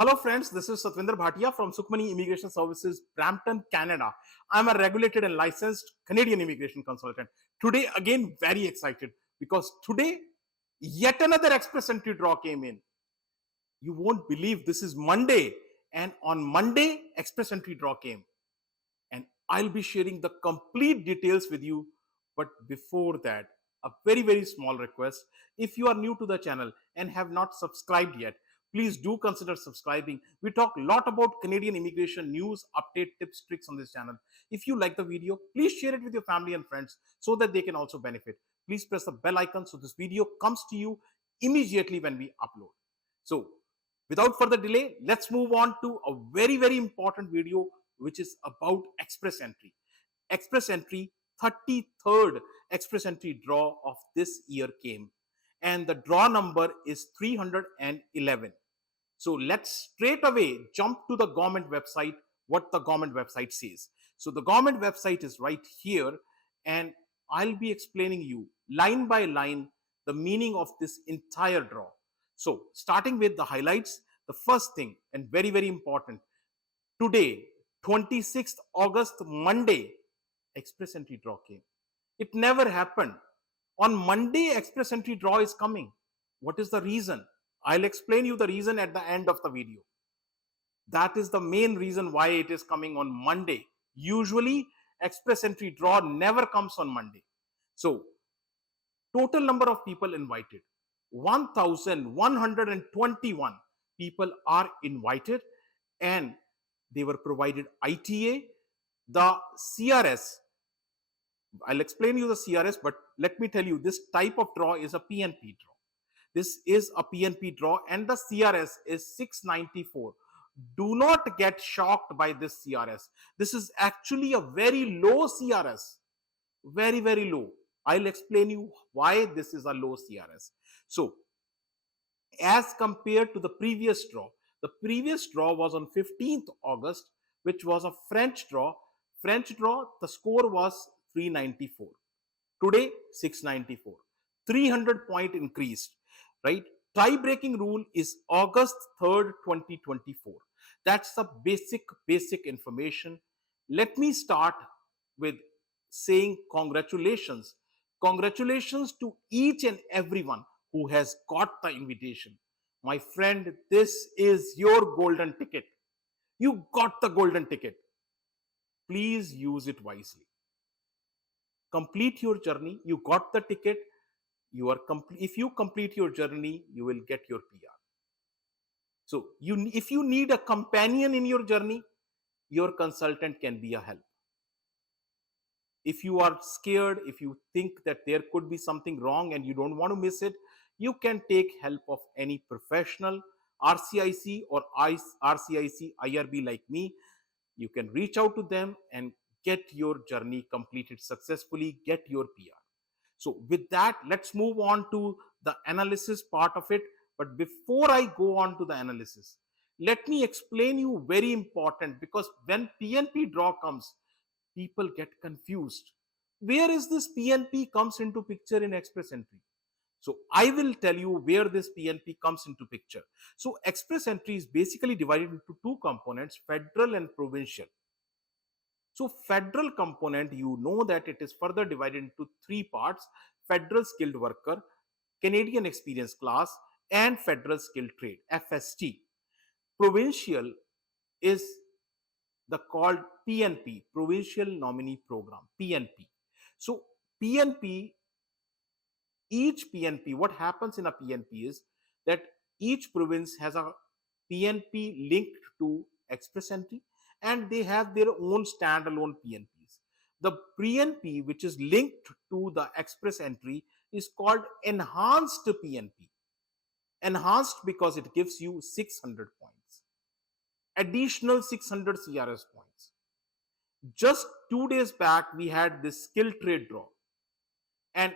Hello friends, this is Satvinder Bhatia from Sukhmani Immigration Services, Brampton, Canada. I'm a regulated and licensed Canadian immigration consultant. Today, again, very excited because today, yet another express entry draw came in. You won't believe this is Monday, and on Monday, express entry draw came. And I'll be sharing the complete details with you. But before that, a very small request. If you are new to the channel and have not subscribed yet, please do consider subscribing. We talk a lot about Canadian immigration news, update, tips, tricks on this channel. If you like the video, please share it with your family and friends so that they can also benefit. Please press the bell icon so this video comes to you immediately when we upload. So without further delay, let's move on to a very important video which is about express entry. Express entry, 33rd express entry draw of this year came, and the draw number is 311. So let's straight away jump to the government website, what the government website says. So the government website is right here, and I'll be explaining you line by line the meaning of this entire draw. So starting with the highlights, the first thing and very important, today, 26th August, Monday, express entry draw came. It never happened. On Monday, express entry draw is coming. What is the reason? I'll explain you the reason at the end of the video. That is the main reason why it is coming on Monday. Usually, express entry draw never comes on Monday. So, total number of people invited, 1121 people are invited, and they were provided ITA, the CRS. I'll explain you the CRS, but let me tell you, this type of draw is a PNP draw. This is a PNP draw, and the CRS is 694. Do not get shocked by this CRS. This is actually a very low CRS. Very low. I'll explain you why this is a low CRS. So, as compared to the previous draw, the previous draw was on 15th August, which was a French draw. French draw, the score was 394. Today, 694. 300-point increased, right? Tie-breaking rule is August 3rd, 2024. That's the basic information. Let me start with saying congratulations. Congratulations to each and everyone who has got the invitation. My friend, this is your golden ticket. You got the golden ticket. Please use it wisely. Complete your journey. You got the ticket. You are if you complete your journey, you will get your PR. So if you need a companion in your journey, your consultant can be a help. If you are scared, if you think that there could be something wrong and you don't want to miss it, you can take help of any professional, RCIC or RCIC IRB like me. You can reach out to them and get your journey completed successfully, get your PR. So with that, let's move on to the analysis part of it. But before I go on to the analysis, let me explain you very important, because when PNP draw comes, people get confused. Where is this PNP comes into picture in express entry? So I will tell you where this PNP comes into picture. So express entry is basically divided into two components, federal and provincial. So federal component, you know that it is further divided into three parts: federal skilled worker, Canadian experience class, and federal skilled trade, FST. Provincial is the called PNP, Provincial Nominee Program, PNP. So PNP, each PNP, what happens in a PNP is that each province has a PNP linked to express entry, and they have their own standalone PNPs. The PNP which is linked to the express entry is called enhanced PNP. Enhanced because it gives you 600 points, additional 600 CRS points. Just 2 days back, we had this skill trade draw, and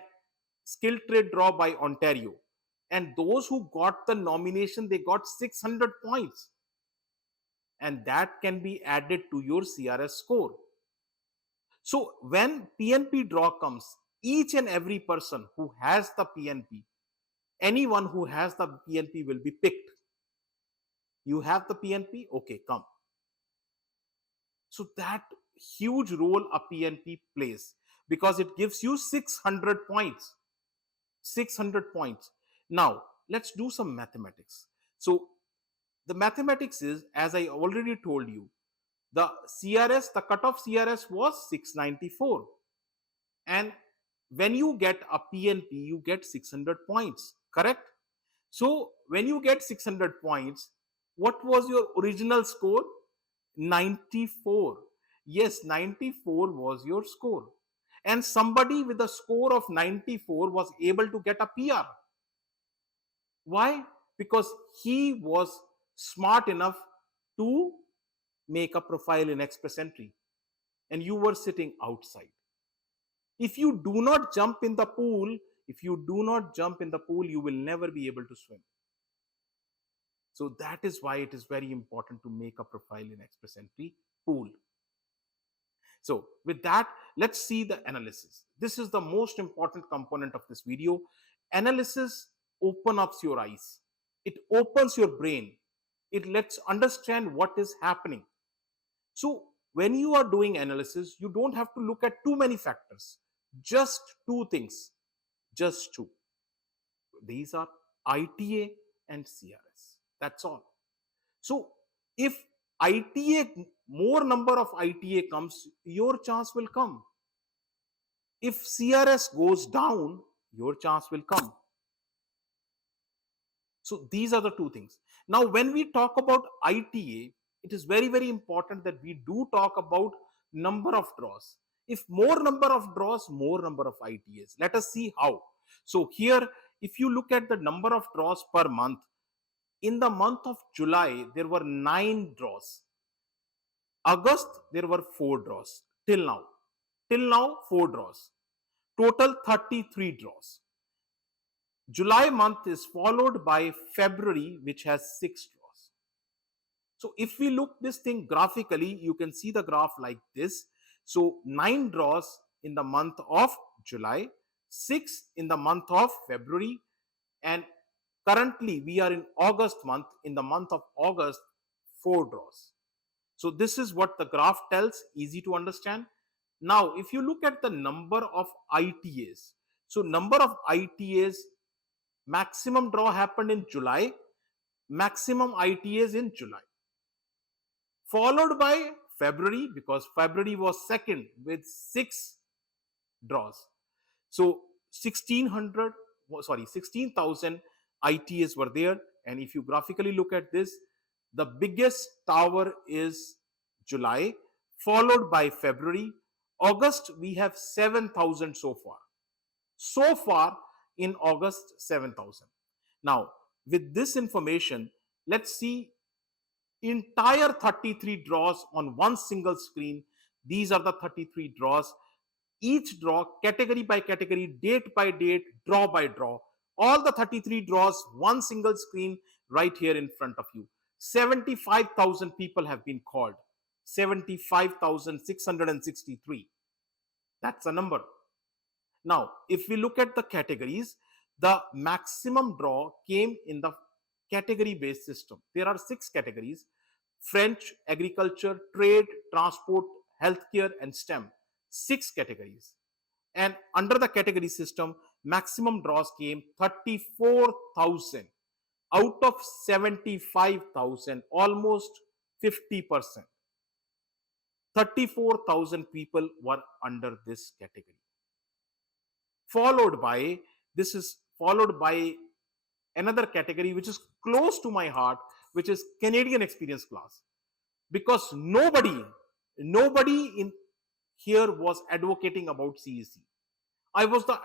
skill trade draw by Ontario. And those who got the nomination, they got 600 points. And that can be added to your CRS score. So when PNP draw comes, each and every person who has the PNP, anyone who has the PNP will be picked. You have the PNP? Okay, come. So that huge role a PNP plays, because it gives you 600 points. 600 points. Now, let's do some mathematics. So, the mathematics is, as I already told you, the CRS, the cutoff CRS was 694. And when you get a PNP, you get 600 points, correct? So, when you get 600 points, what was your original score? 94. Yes, 94 was your score. And somebody with a score of 94 was able to get a PR. Why? Because he was smart enough to make a profile in Express Entry, and you were sitting outside. If you do not jump in the pool, you will never be able to swim. So that is why it is very important to make a profile in Express Entry pool. So with that, let's see the analysis. This is the most important component of this video. Analysis opens up your eyes. It opens your brain. It lets understand what is happening. So when you are doing analysis, you don't have to look at too many factors. Just two things. Just two. These are ITA and CRS. That's all. So if ITA, more number of ITA comes, your chance will come. If CRS goes down, your chance will come. So these are the two things. Now, when we talk about ITA, it is very, very important that we do talk about number of draws. If more number of draws, more number of ITAs. Let us see how. So here, if you look at the number of draws per month, in the month of July, there were 9 draws. August, there were 4 draws till now. Till now, 4 draws. Total 33 draws. July month is followed by February, which has 6 draws. So if we look this thing graphically, you can see the graph like this. So 9 draws in the month of July, 6 in the month of February, and currently we are in August month. In the month of August, 4 draws. So this is what the graph tells, easy to understand. Now, if you look at the number of ITAs, so number of ITAs, maximum draw happened in July, maximum ITAs in July, followed by February, because February was second with 6 draws. So 16,000 ITAs were there. And if you graphically look at this, the biggest tower is July, followed by February. August, we have 7,000 so far. So far in August, 7,000. Now, with this information, let's see entire 33 draws on one single screen. These are the 33 draws. Each draw, category by category, date by date, draw by draw. All the 33 draws, one single screen right here in front of you. 75,000 people have been called. 75,663. That's a number. Now, if we look at the categories, the maximum draw came in the category based system. There are 6 categories: French, agriculture, trade, transport, healthcare, and STEM. 6 categories. And under the category system, maximum draws came 34,000 out of 75,000, almost 50%. 34,000 people were under this category. Followed by, this is followed by another category which is close to my heart, which is Canadian experience class. Because nobody in here was advocating about CEC. I was the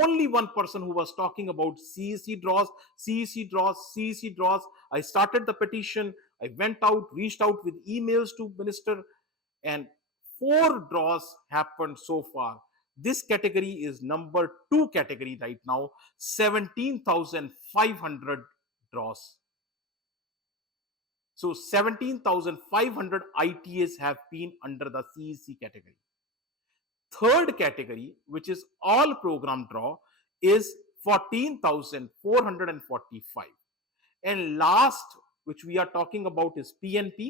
only one person who was talking about CEC draws, CEC draws, CEC draws. I started the petition. I went out, reached out with emails to minister, and 4 draws happened so far. This category is number 2 category right now, 17,500 draws. So 17,500 ITAs have been under the CEC category. Third category, which is all program draw, is 14,445. And last, which we are talking about is PNP.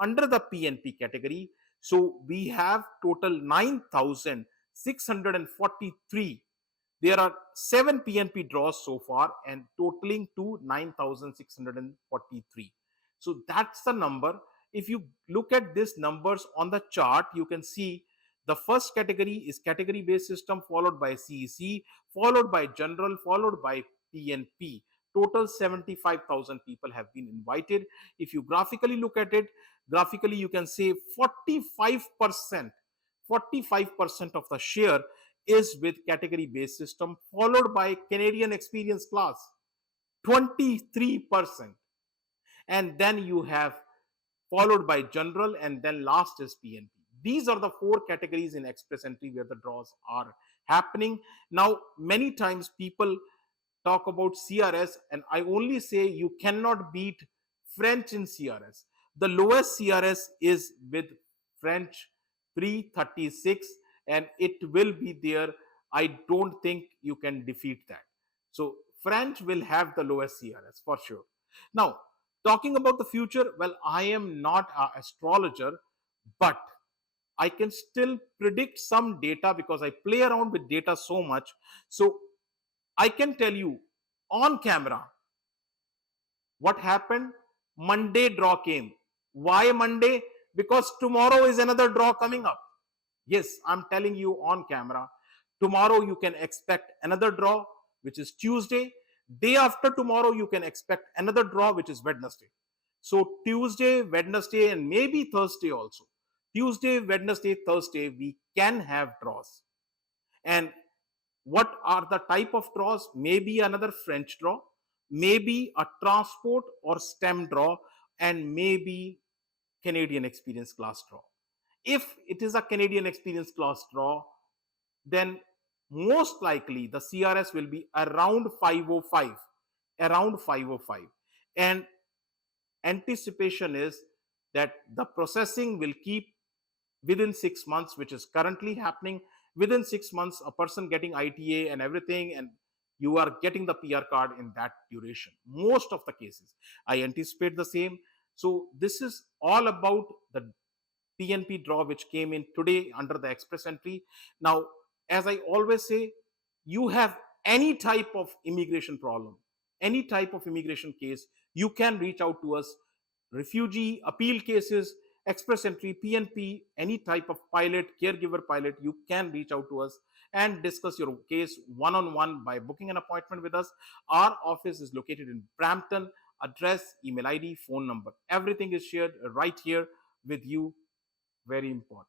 Under the PNP category, so we have total 9,643. There are 7 PNP draws so far and totaling to 9,643. So that's the number. If you look at these numbers on the chart, you can see the first category is category based system, followed by CEC, followed by general, followed by PNP. Total 75,000 people have been invited. If you graphically look at it, graphically you can say 45% of the share is with category based system, followed by Canadian experience class 23%, and then you have followed by general, and then last is PNP. These are the 4 categories in express entry where the draws are happening. Now many times people talk about CRS, and I only say you cannot beat French in CRS. The lowest CRS is with French 336, and it will be there. I don't think you can defeat that. So French will have the lowest CRS for sure. Now, talking about the future, well, I am not an astrologer, but I can still predict some data because I play around with data so much. So I can tell you on camera what happened. Monday draw came. Why Monday? Because tomorrow is another draw coming up. Yes, I'm telling you on camera. Tomorrow you can expect another draw, which is Tuesday. Day after tomorrow, you can expect another draw, which is Wednesday. So Tuesday, Wednesday, and maybe Thursday also. Tuesday, Wednesday, Thursday, we can have draws. And what are the type of draws? Maybe another French draw, maybe a transport or STEM draw, and maybe Canadian experience class draw. If it is a Canadian experience class draw, then most likely the CRS will be around 505, around 505. And anticipation is that the processing will keep within 6 months, which is currently happening. Within 6 months, a person getting ITA and everything, and you are getting the PR card in that duration. Most of the cases, I anticipate the same. So this is all about the PNP draw which came in today under the express entry. Now, as I always say, you have any type of immigration problem, any type of immigration case, you can reach out to us. Refugee appeal cases, express entry, PNP, any type of pilot, caregiver pilot, you can reach out to us and discuss your case one-on-one by booking an appointment with us. Our office is located in Brampton. Address, email ID, phone number, everything is shared right here with you. Very important.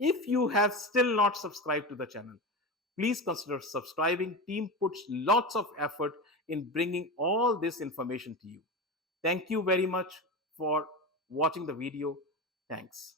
If you have still not subscribed to the channel, please consider subscribing. Team puts lots of effort in bringing all this information to you. Thank you very much for watching the video. Thanks.